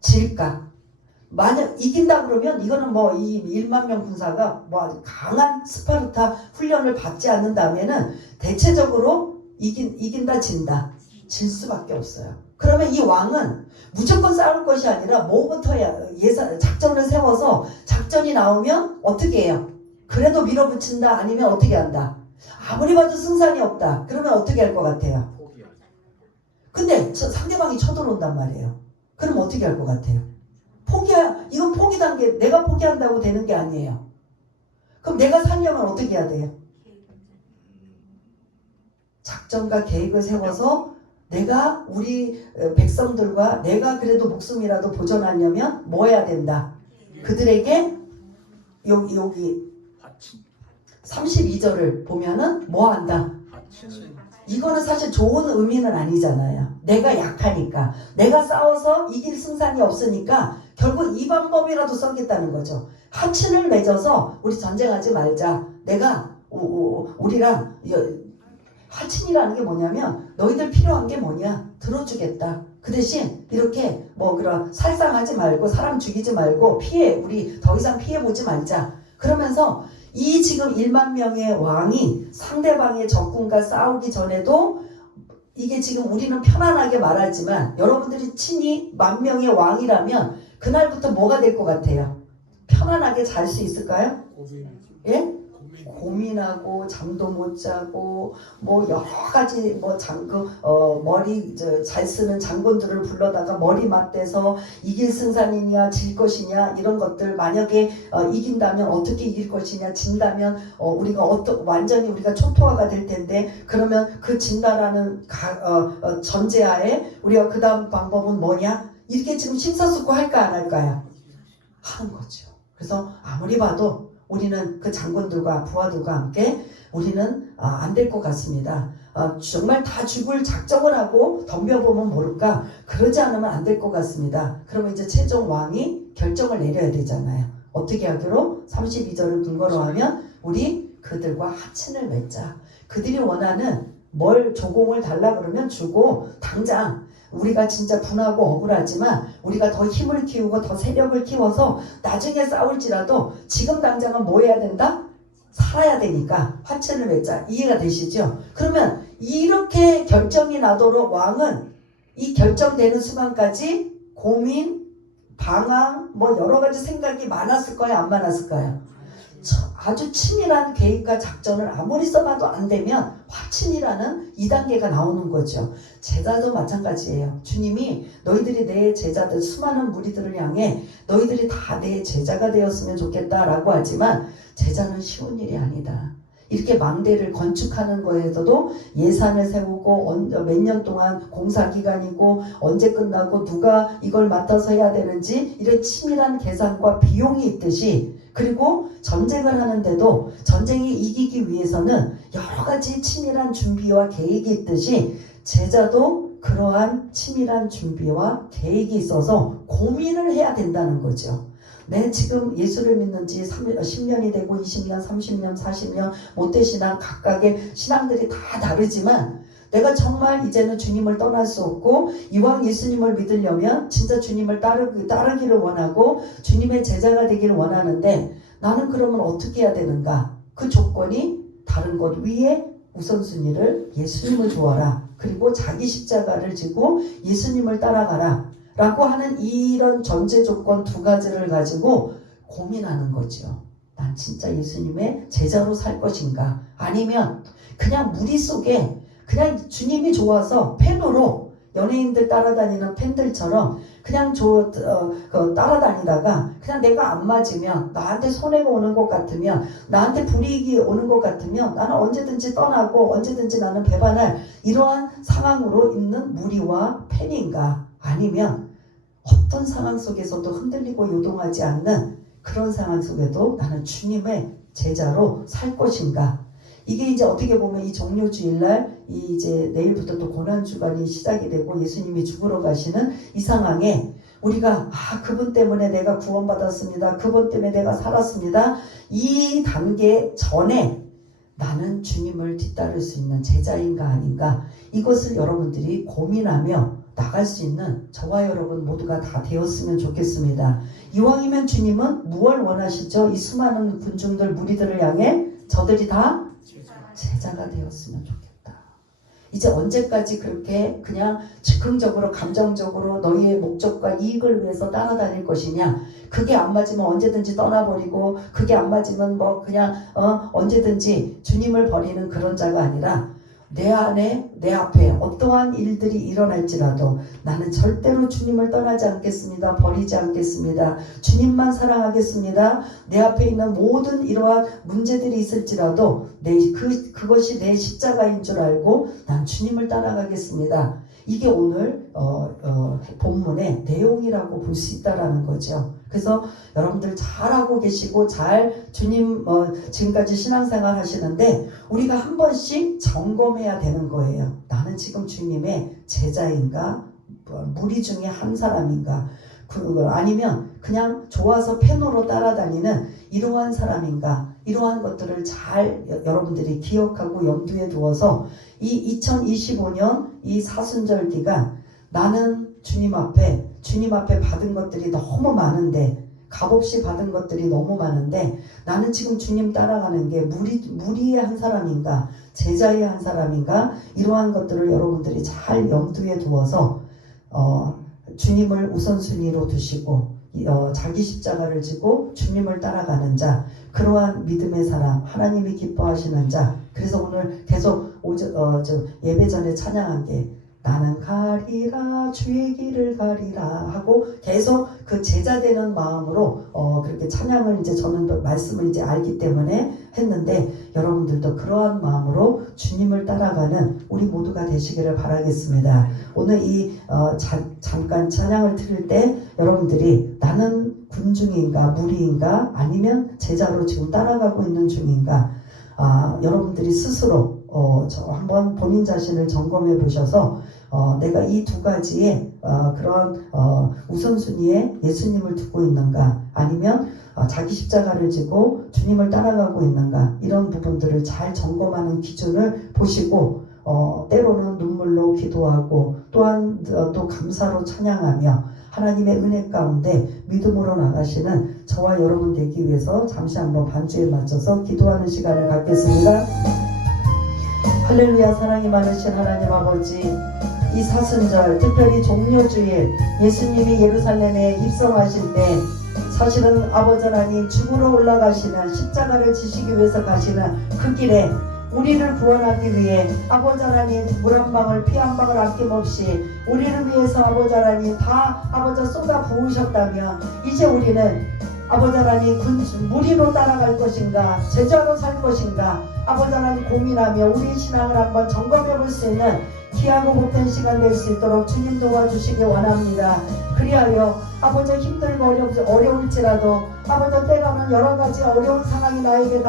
질까? 만약 이긴다 그러면 이거는 이 1만 명 군사가 강한 스파르타 훈련을 받지 않는다면은 대체적으로 이긴다 진다. 질 수밖에 없어요. 그러면 이 왕은 무조건 싸울 것이 아니라 뭐부터 작전을 세워서 작전이 나오면 어떻게 해요? 그래도 밀어붙인다 아니면 어떻게 한다? 아무리 봐도 승산이 없다. 그러면 어떻게 할 것 같아요? 근데 상대방이 쳐들어온단 말이에요. 그럼 어떻게 할 것 같아요? 이건 포기 단계, 내가 포기한다고 되는 게 아니에요. 그럼 내가 살려면 어떻게 해야 돼요? 작전과 계획을 세워서 내가 우리 백성들과 내가 그래도 목숨이라도 보존하려면 뭐 해야 된다? 그들에게 여기 32절을 보면은 뭐 한다? 이거는 사실 좋은 의미는 아니잖아요. 내가 약하니까, 내가 싸워서 이길 승산이 없으니까 결국 이 방법이라도 써겠다는 거죠. 하친을 맺어서 우리 전쟁하지 말자. 내가 우리랑 하친이라는 게 뭐냐면 너희들 필요한 게 뭐냐? 들어주겠다. 그 대신 이렇게 그런 살상하지 말고 사람 죽이지 말고 우리 더 이상 피해 보지 말자. 그러면서 이 지금 1만 명의 왕이 상대방의 적군과 싸우기 전에도 이게 지금 우리는 편안하게 말하지만 여러분들이 친히 10,000명의 왕이라면 그날부터 뭐가 될 것 같아요? 편안하게 잘 수 있을까요? 예? 고민하고 잠도 못 자고 여러 가지 머리 잘 쓰는 장군들을 불러다가 머리 맞대서 이길 승산이냐 질 것이냐 이런 것들, 만약에 이긴다면 어떻게 이길 것이냐, 진다면 우리가 완전히 우리가 초토화가 될 텐데, 그러면 그 진다라는 전제하에 우리가 그 다음 방법은 뭐냐, 이렇게 지금 심사숙고 할까 안 할까요? 하는 거죠. 그래서 아무리 봐도 우리는 그 장군들과 부하들과 함께 우리는 안 될 것 같습니다. 정말 다 죽을 작정을 하고 덤벼보면 모를까, 그러지 않으면 안 될 것 같습니다. 그러면 이제 최종 왕이 결정을 내려야 되잖아요. 어떻게 하기로? 32절을 근거로 하면 우리 그들과 하친을 맺자. 그들이 원하는 뭘 조공을 달라 그러면 주고, 당장 우리가 진짜 분하고 억울하지만 우리가 더 힘을 키우고 더 세력을 키워서 나중에 싸울지라도 지금 당장은 뭐 해야 된다? 살아야 되니까 화친을 맺자. 이해가 되시죠? 그러면 이렇게 결정이 나도록 왕은 이 결정되는 순간까지 고민, 방황, 여러 가지 생각이 많았을까요? 안 많았을까요? 아주 치밀한 계획과 작전을 아무리 써봐도 안 되면 화친이라는 2단계가 나오는 거죠. 제자도 마찬가지예요. 주님이 너희들이 내 제자들, 수많은 무리들을 향해 너희들이 다 내 제자가 되었으면 좋겠다라고 하지만 제자는 쉬운 일이 아니다. 이렇게 망대를 건축하는 거에서도 예산을 세우고 몇 년 동안 공사 기간이고 언제 끝나고 누가 이걸 맡아서 해야 되는지 이런 치밀한 계산과 비용이 있듯이, 그리고 전쟁을 하는데도 전쟁이 이기기 위해서는 여러 가지 치밀한 준비와 계획이 있듯이 제자도 그러한 치밀한 준비와 계획이 있어서 고민을 해야 된다는 거죠. 내 지금 예수를 믿는 지 10년이 되고 20년, 30년, 40년 모태신앙 각각의 신앙들이 다 다르지만 내가 정말 이제는 주님을 떠날 수 없고 이왕 예수님을 믿으려면 진짜 주님을 따르기를 원하고 주님의 제자가 되기를 원하는데 나는 그러면 어떻게 해야 되는가? 그 조건이 다른 것 위에 우선순위를 예수님을 두어라. 그리고 자기 십자가를 지고 예수님을 따라가라. 라고 하는 이런 전제 조건 두 가지를 가지고 고민하는 거죠. 난 진짜 예수님의 제자로 살 것인가? 아니면 그냥 무리 속에 그냥 주님이 좋아서 팬으로 연예인들 따라다니는 팬들처럼 그냥 따라다니다가 그냥 내가 안 맞으면 나한테 손해가 오는 것 같으면 나한테 불이익이 오는 것 같으면 나는 언제든지 떠나고 언제든지 나는 배반할 이러한 상황으로 있는 무리와 팬인가? 아니면 어떤 상황 속에서도 흔들리고 요동하지 않는 그런 상황 속에도 나는 주님의 제자로 살 것인가? 이게 이제 어떻게 보면 이 종료주일날 이제 내일부터 또 고난주간이 시작이 되고 예수님이 죽으러 가시는 이 상황에 우리가 그분 때문에 내가 구원받았습니다. 그분 때문에 내가 살았습니다. 이 단계 전에 나는 주님을 뒤따를 수 있는 제자인가 아닌가? 이것을 여러분들이 고민하며 나갈 수 있는 저와 여러분 모두가 다 되었으면 좋겠습니다. 이왕이면 주님은 무엇을 원하시죠? 이 수많은 군중들 무리들을 향해 저들이 다 제자가 되었으면 좋겠다. 이제 언제까지 그렇게 그냥 즉흥적으로 감정적으로 너희의 목적과 이익을 위해서 따라다닐 것이냐? 그게 안 맞으면 언제든지 떠나버리고 그게 안 맞으면 뭐 그냥 언제든지 주님을 버리는 그런 자가 아니라 내 안에 내 앞에 어떠한 일들이 일어날지라도 나는 절대로 주님을 떠나지 않겠습니다. 버리지 않겠습니다. 주님만 사랑하겠습니다. 내 앞에 있는 모든 이러한 문제들이 있을지라도 그것이 내 십자가인 줄 알고 난 주님을 따라가겠습니다. 이게 오늘 본문의 내용이라고 볼 수 있다라는 거죠. 그래서 여러분들 잘하고 계시고 잘 주님 지금까지 신앙생활 하시는데 우리가 한 번씩 점검해야 되는 거예요. 나는 지금 주님의 제자인가? 무리 중에 한 사람인가? 아니면 그냥 좋아서 팬으로 따라다니는 이러한 사람인가? 이러한 것들을 잘 여러분들이 기억하고 염두에 두어서 이 2025년 이 사순절 기간 나는 주님 앞에 받은 것들이 너무 많은데 값없이 받은 것들이 너무 많은데 나는 지금 주님 따라가는 게 무리의 한 사람인가 제자의 한 사람인가 이러한 것들을 여러분들이 잘 염두에 두어서 주님을 우선순위로 두시고 자기 십자가를 지고 주님을 따라가는 자 그러한 믿음의 사람 하나님이 기뻐하시는 자 그래서 오늘 계속 예배 전에 찬양한 게 나는 가리라 주의 길을 가리라 하고 계속 그 제자 되는 마음으로 그렇게 찬양을 이제 저는 말씀을 이제 알기 때문에 했는데 여러분들도 그러한 마음으로 주님을 따라가는 우리 모두가 되시기를 바라겠습니다. 오늘 이 잠깐 찬양을 틀을 때 여러분들이 나는 군중인가 무리인가 아니면 제자로 지금 따라가고 있는 중인가 여러분들이 스스로 한번 본인 자신을 점검해 보셔서 내가 이 두 가지의 그런 우선순위에 예수님을 두고 있는가 아니면 자기 십자가를 지고 주님을 따라가고 있는가 이런 부분들을 잘 점검하는 기준을 보시고 때로는 눈물로 기도하고 또한 또 감사로 찬양하며 하나님의 은혜 가운데 믿음으로 나가시는 저와 여러분 되기 위해서 잠시 한번 반주에 맞춰서 기도하는 시간을 갖겠습니다. 할렐루야. 사랑이 많으신 하나님 아버지 이 사순절 특별히 종료주일 예수님이 예루살렘에 입성하실 때 사실은 아버지 하나님 죽으러 올라가시는 십자가를 지시기 위해서 가시는 그 길에 우리를 구원하기 위해 아버지 하나님 물 한 방울 피 한 방울 아낌없이 우리를 위해서 아버지 하나님 다 아버지 쏟아 부으셨다면 이제 우리는 아버지 하나님 무리로 따라갈 것인가 제자로 살 것인가 아버지 하나님 고민하며 우리 신앙을 한번 점검해 볼 수 있는 귀하고 복된 시간 될 수 있도록 주님 도와주시기 원합니다. 그리하여 아버지 힘들고 어려울지라도 아버지 때로는 여러가지 어려운 상황이 나에게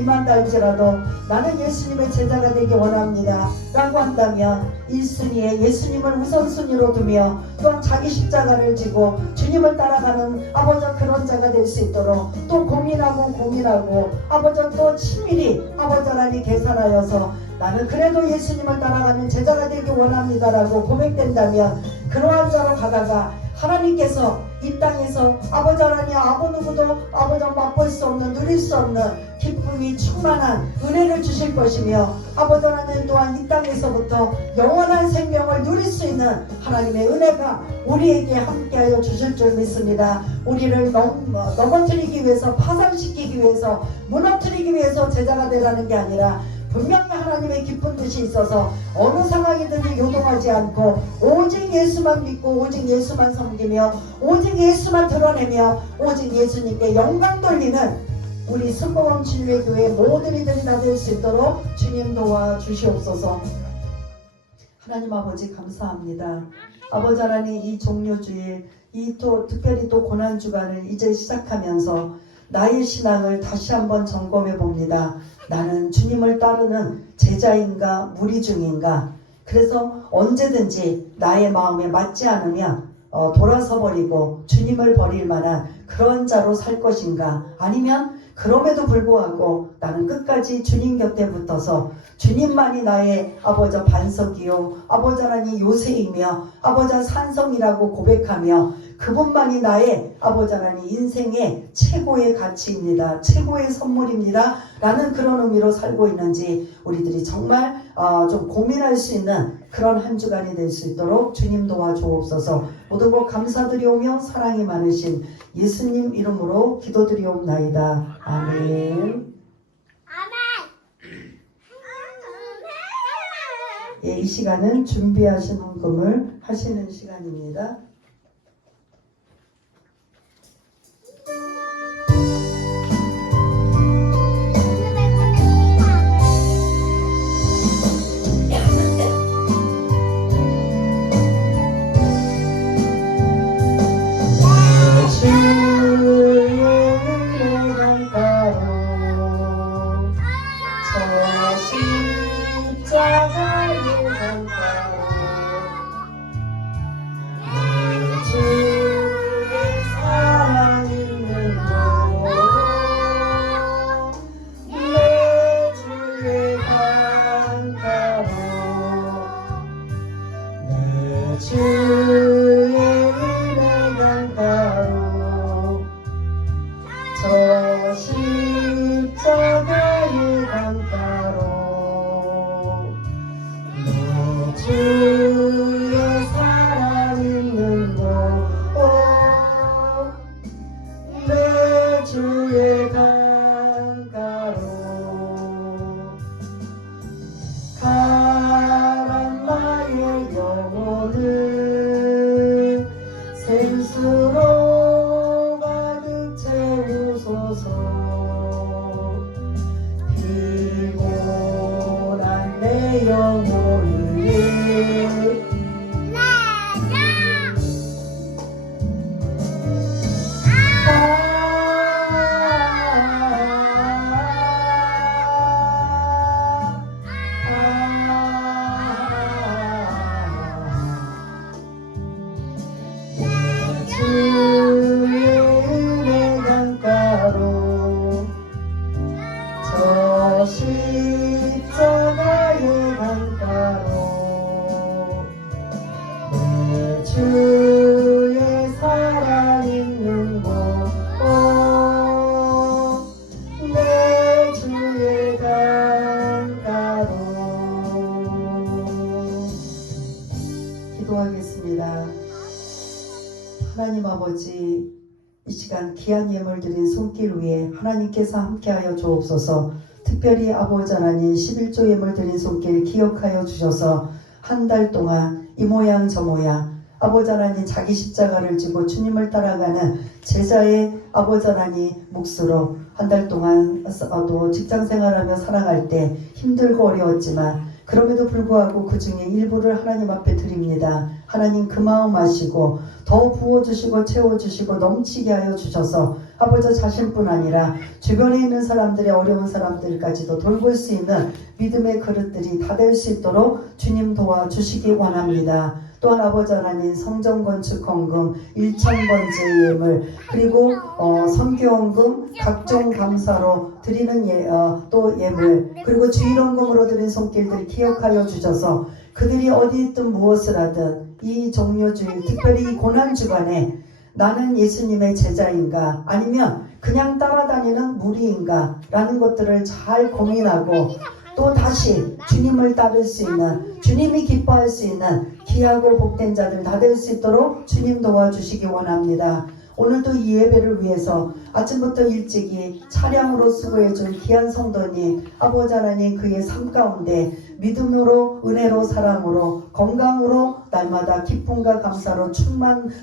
임한다 할지라도 나는 예수님의 제자가 되기 원합니다 라고 한다면 1순위에 예수님을 우선순위로 두며 또한 자기 십자가를 지고 주님을 따라가는 아버지 그런 자가 될 수 있도록 또 고민하고 아버지 또 친밀히 아버지 하나님 계산하여서 나는 그래도 예수님을 따라가는 제자가 되기 원합니다 라고 고백된다면 그러한 자로 가다가 하나님께서 이 땅에서 아버지 하나님 아무 누구도 아버지 맛볼 수 없는 누릴 수 없는 기쁨이 충만한 은혜를 주실 것이며 아버지 하나님 또한 이 땅에서부터 영원한 생명을 누릴 수 있는 하나님의 은혜가 우리에게 함께하여 주실 줄 믿습니다. 우리를 넘어뜨리기 위해서 파산시키기 위해서 무너뜨리기 위해서 제자가 되라는 게 아니라 분명히 하나님의 깊은 뜻이 있어서 어느 상황이든지 요동하지 않고 오직 예수만 믿고 오직 예수만 섬기며 오직 예수만 드러내며 오직 예수님께 영광 돌리는 우리 승복원 진리교회 모든 이들이 다 될 수 있도록 주님 도와주시옵소서. 하나님 아버지 감사합니다. 아버지 하나님 이 종료주일 이 또 특별히 또 고난주간을 이제 시작하면서 나의 신앙을 다시 한번 점검해 봅니다. 나는 주님을 따르는 제자인가 무리 중인가. 그래서 언제든지 나의 마음에 맞지 않으면 돌아서 버리고 주님을 버릴 만한 그런 자로 살 것인가, 아니면 그럼에도 불구하고 나는 끝까지 주님 곁에 붙어서 주님만이 나의 아버지 반석이요 아버지 하나님 요새이며 아버지 산성이라고 고백하며 그분만이 나의 아버지 하나님 인생의 최고의 가치입니다. 최고의 선물입니다. 라는 그런 의미로 살고 있는지 우리들이 정말 좀 고민할 수 있는 그런 한 주간이 될 수 있도록 주님 도와주옵소서. 모든 것 감사드리오며 사랑이 많으신 예수님 이름으로 기도드리옵나이다. 아멘. 예, 이 시간은 준비하시는 금을 하시는 시간입니다. 생수로 가득 채우소서. 피곤한 내 영혼을 십자가의 강가로 내 주의 사랑 있는 곳, 내 주의 강가로. 기도하겠습니다. 하나님 아버지, 이 시간 귀한 예물 드린 손길 위에 하나님께서 함께하여 주옵소서. 특별히 아버지 하나님 11조 예물 드린 손길 기억하여 주셔서 한 달 동안 이 모양 저 모양 아버지 하나님 자기 십자가를 지고 주님을 따라가는 제자의 아버지 하나님 몫으로 한 달 동안 또 직장 생활하며 살아갈 때 힘들고 어려웠지만 그럼에도 불구하고 그 중에 일부를 하나님 앞에 드립니다. 하나님 그 마음 아시고 더 부어주시고 채워주시고 넘치게 하여 주셔서 아버지 자신뿐 아니라 주변에 있는 사람들의 어려운 사람들까지도 돌볼 수 있는 믿음의 그릇들이 다 될 수 있도록 주님 도와주시기 원합니다. 또한 아버지 하나님 성전 건축 헌금 1,000번째 예물 그리고 선교헌금 각종 감사로 드리는 또 예물 그리고 주일헌금으로 드린 손길들 기억하여 주셔서 그들이 어디 있든 무엇을 하든 이 종료주일 특별히 이 고난주간에 나는 예수님의 제자인가 아니면 그냥 따라다니는 무리인가 라는 것들을 잘 고민하고 또 다시 주님을 따를 수 있는 주님이 기뻐할 수 있는 귀하고 복된 자들 다 될 수 있도록 주님 도와주시기 원합니다. 오늘도 이 예배를 위해서 아침부터 일찍이 차량으로 수고해준 귀한 성도님 아버지 하나님 그의 삶 가운데 믿음으로 은혜로 사랑으로 건강으로 날마다 기쁨과 감사로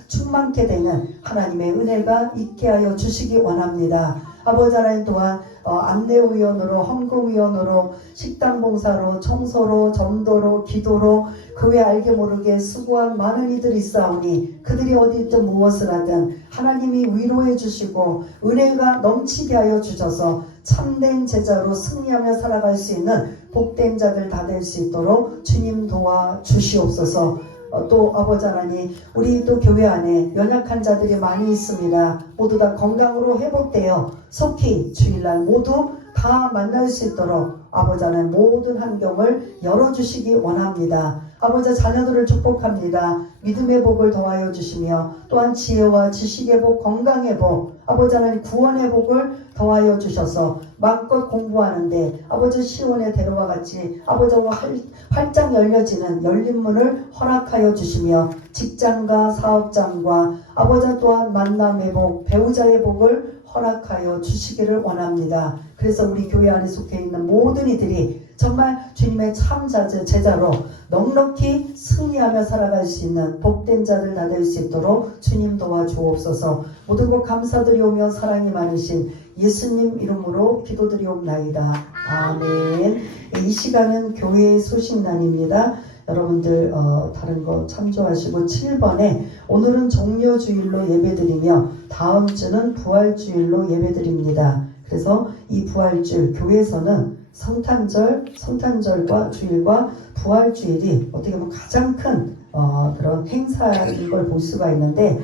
충만케 되는 하나님의 은혜가 있게 하여 주시기 원합니다. 아버지 하나님 또한 안내위원으로 헌금위원으로 식당봉사로 청소로 전도로 기도로 그 외 알게 모르게 수고한 많은 이들이 있사오니 그들이 어디 있든 무엇을 하든 하나님이 위로해 주시고 은혜가 넘치게 하여 주셔서 참된 제자로 승리하며 살아갈 수 있는 복된 자들 다 될 수 있도록 주님 도와주시옵소서. 또 아버지 하나님 우리 또 교회 안에 연약한 자들이 많이 있습니다. 모두 다 건강으로 회복되어 속히 주일날 모두 다 만날 수 있도록 아버지 하나님 모든 환경을 열어주시기 원합니다. 아버지 자녀들을 축복합니다. 믿음의 복을 더하여 주시며 또한 지혜와 지식의 복 건강의 복 아버지 하나님 구원의 복을 더하여 주셔서 마음껏 공부하는데 아버지 시온의 대로와 같이 아버지와 활짝 열려지는 열린 문을 허락하여 주시며 직장과 사업장과 아버지 또한 만남의 복 배우자의 복을 허락하여 주시기를 원합니다. 그래서 우리 교회 안에 속해 있는 모든 이들이 정말 주님의 참 제자로 넉넉히 승리하며 살아갈 수 있는 복된 자들 다 될 수 있도록 주님 도와주옵소서. 모든 것 감사드리오며 사랑이 많으신 예수님 이름으로 기도드리옵나이다. 아멘. 이 시간은 교회의 소식란입니다. 여러분들 다른 거 참조하시고 7번에 오늘은 종료주일로 예배드리며 다음 주는 부활주일로 예배드립니다. 그래서 이 부활주일 교회에서는 성탄절과 주일과 부활주일이 어떻게 보면 가장 큰 그런 행사인 걸 볼 수가 있는데